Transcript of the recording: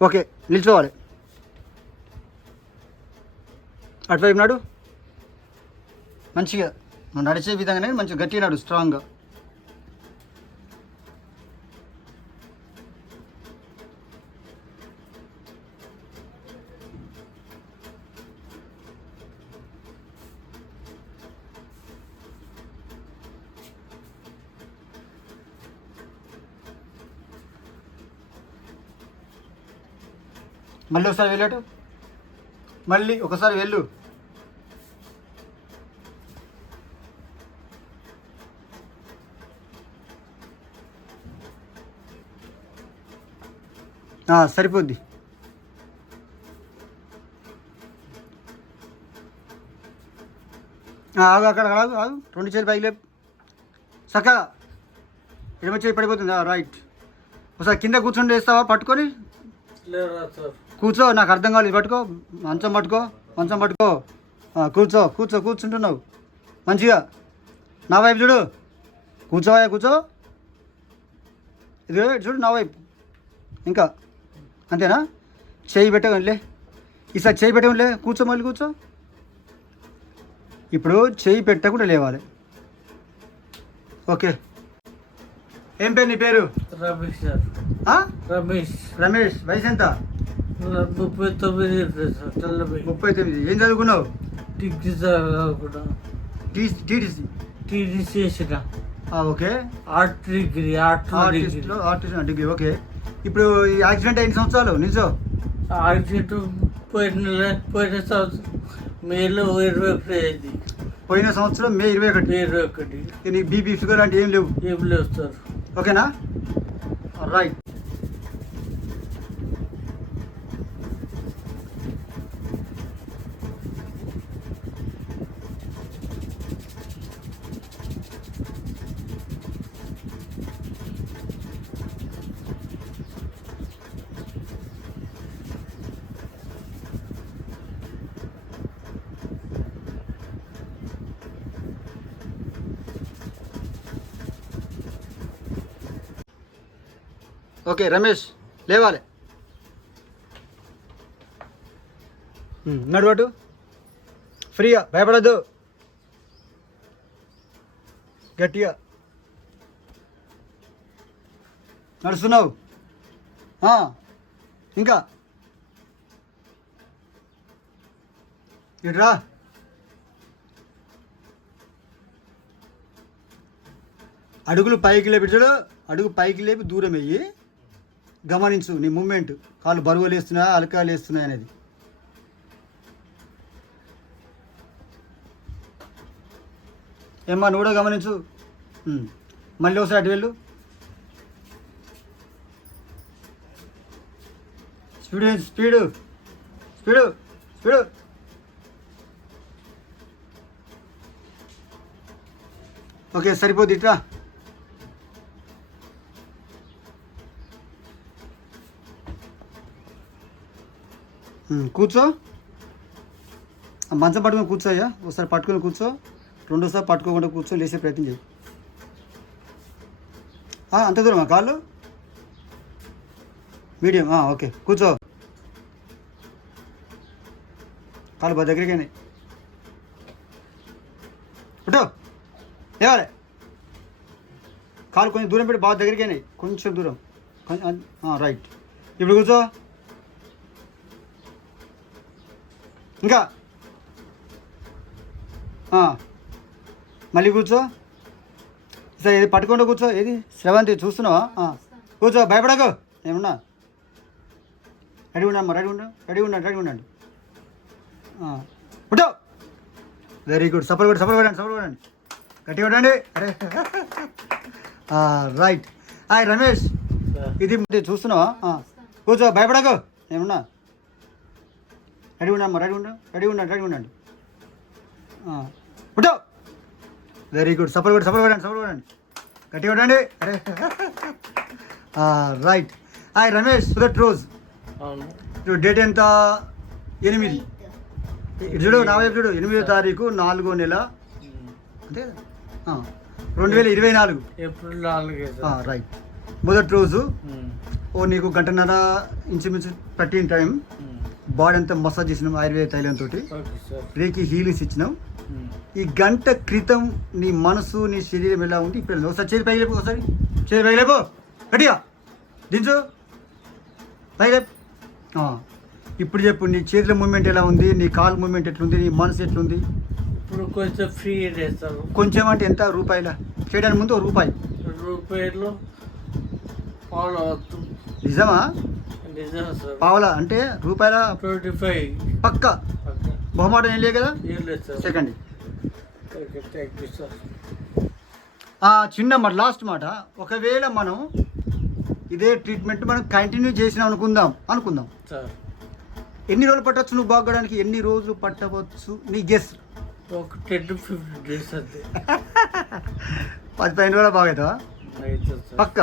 Okay నిల్చోవాలి అటువైపు నాడు. మంచిగా. నువ్వు నడిచే విధంగానే మంచిగా గట్టిగా నాడు స్ట్రాంగ్గా మళ్ళీ ఒకసారి వెళ్ళాడు మళ్ళీ ఒకసారి వెళ్ళు. సరిపోద్ది. ఆగు అక్కడ ఆగు ఆగు. రెండు చేతులు పైకి లేపు. చక్కగా ఎడమ చేయి పడిపోతుంది. రైట్ ఒకసారి కింద కూర్చుండి వేస్తావా పట్టుకొని? లేదు సార్. కూర్చో నాకు అర్థం కాలేదు పట్టుకో మంచం పట్టుకో మంచం పట్టుకో. కూర్చో కూర్చో కూర్చుంటున్నావు. మంచిగా. నా వైపు చూడు. కూర్చోవా కూర్చో. ఇది చూడు నా వైపు. ఇంకా. అంతేనా? చేయి పెట్టగలే ఈసారి చేయి పెట్టగలే కూర్చో మళ్ళీ కూర్చో. ఇప్పుడు చేయి పెట్టకుండా లేవాలి. ఓకే. ఏం పేరు నీ పేరు? రమేష్? రమేష్. రమేష్. వయసు ఎంత? ముప్పై తొమ్మిది ముప్పై తొమ్మిది. ఏం చదువుకున్నావు? డిగ్రీ టీ టీటీసీ టీడీ చేసిన. Okay. Art degree art degree. ఆర్టిస్ట్లో artist degree okay. ఇప్పుడు ఈ యాక్సిడెంట్ అయిన సంవత్సరాలు నిజం? ఆర్ట్ పోయిన పోయిన సంవత్సరం మేలో ఇరవై ఒకటి అయింది. పోయిన సంవత్సరం మే ఇరవై ఒకటి. ఇరవై ఒకటి. బీపీ షుగర్ అంటే ఏం లేవు? ఏం లేవు సార్. ఓకేనా? రైట్ ఓకే రమేష్ లేవాలి. నడువాటు ఫ్రీగా భయపడద్దు. గట్టిగా. నడుస్తున్నావు. ఇంకా. ఇట్రా. అడుగులు పైకి లేపించడు అడుగు పైకి లేపి దూరం వెయ్యి. గమనించు నీ మూమెంట్. కాళ్ళు బరువులు వేస్తున్నాయా అలకాయలు వేస్తున్నాయా అనేది. ఏమ్మా నువ్వు కూడా గమనించు. మళ్ళీ ఒకసారి అటు వెళ్ళు. Speed speed. Speed speed. Okay సరిపోద్ది ఇట్లా కూర్చో. మంచం పట్టుకొని కూర్చో అయ్యా. ఒకసారి పట్టుకొని కూర్చో. రెండోసారి పట్టుకోకుండా కూర్చో లేచే ప్రయత్నం చేయి. అంత దూరమా? కాళ్ళు? మీడియం. ఓకే. కూర్చో. కాళ్ళు బాగా దగ్గరికి అయినాయి. పుట్టో కాలు కొంచెం దూరం పెట్టి బాగా దగ్గరికి అయినాయి. కొంచెం దూరం. కొంచెం రైట్ ఇప్పుడు కూర్చో. ఇంకా. మళ్ళీ కూర్చో. సరే ఇది పట్టుకుంటూ కూర్చో. ఏది? శ్రవంతి చూస్తున్నావా? కూర్చో భయపడకు. ఏమన్నా రెడీ ఉండమ్మా రెడీ ఉండు. రెడీ ఉండండి రెడీ ఉండండి. పుట్టో వెరీ గుడ్. సపోర్ట్ కొట్టి సపోర్ట్ కొట్టండి సపోర్ట్ కొట్టండి. గట్టి కొట్టండి. అరే. రైట్. హాయ్ రమేష్. ఇది చూస్తున్నావా? కూర్చో భయపడకు. ఏమన్నా రెడీ ఉండమ్మా రెడీ ఉండు రెడీ ఉండండి రెడీ ఉండండి పుట్టో వెరీ గుడ్ సపోర్ట్ కొట్టి సపోర్ట్ కొట్టండి సపోర్ట్ కొట్టండి. గట్టి కొట్టండి. అరే. రైట్ హాయ్ రమేష్ సుదట్ రోజ్ డేట్ ఎంత? ఎనిమిది. చూడు నా వైపు చూడు ఎనిమిదో తారీఖు నాలుగో నెల. అంతే రెండు వేల ఇరవై నాలుగు. ఏప్రిల్ నాలుగే రైట్ మొదటి రోజు ఓ నీకు గంటన్నర ఇంచుమించు పట్టిన టైం. బాడీ అంతా మసాజ్ చేసినాం ఆయుర్వేద తైలంతో రేకి హీలింగ్స్ ఇచ్చినాం. ఈ గంట క్రితం నీ మనసు నీ శరీరం ఎలా ఉంది ఇప్పుడు? ఒకసారి చేతి పైకి లేపు ఒకసారి. చేతి పైకి లేపు. గట్టిగా. దించు. పైకి ఆ. ఇప్పుడు చెప్పు నీ చేతుల మూమెంట్ ఎలా ఉంది? నీ కాలు మూమెంట్ ఎట్లుంది? నీ మనసు ఎట్లుంది? ఇప్పుడు కొంచెం ఫ్రీ చేస్తారు కొంచెం అంటే ఎంత? రూపాయల? చేయడానికి ముందు రూపాయి. రూపాయలు. నిజమా? నిజం సార్. పావలా అంటే రూపాయల ట్వంటీ ఫైవ్. పక్క. బహుమాటం ఏం లేదు కదా? ఏం లేదు sir. Second thank you sir. ఆ చిన్న మాట లాస్ట్ మాట. ఒకవేళ మనం ఇదే ట్రీట్మెంట్ మనం కంటిన్యూ చేసినాం అనుకుందాం. అనుకుందాం. సార్. ఎన్ని రోజులు పట్టవచ్చు నువ్వు బాగడానికి? ఎన్ని రోజులు పట్టవచ్చు? నీ గెస్ ఒక టెన్ టు ఫిఫ్టీన్ డేస్ అంతే. పది పదిహేను రోజులు బాగవుతావా సార్. పక్క.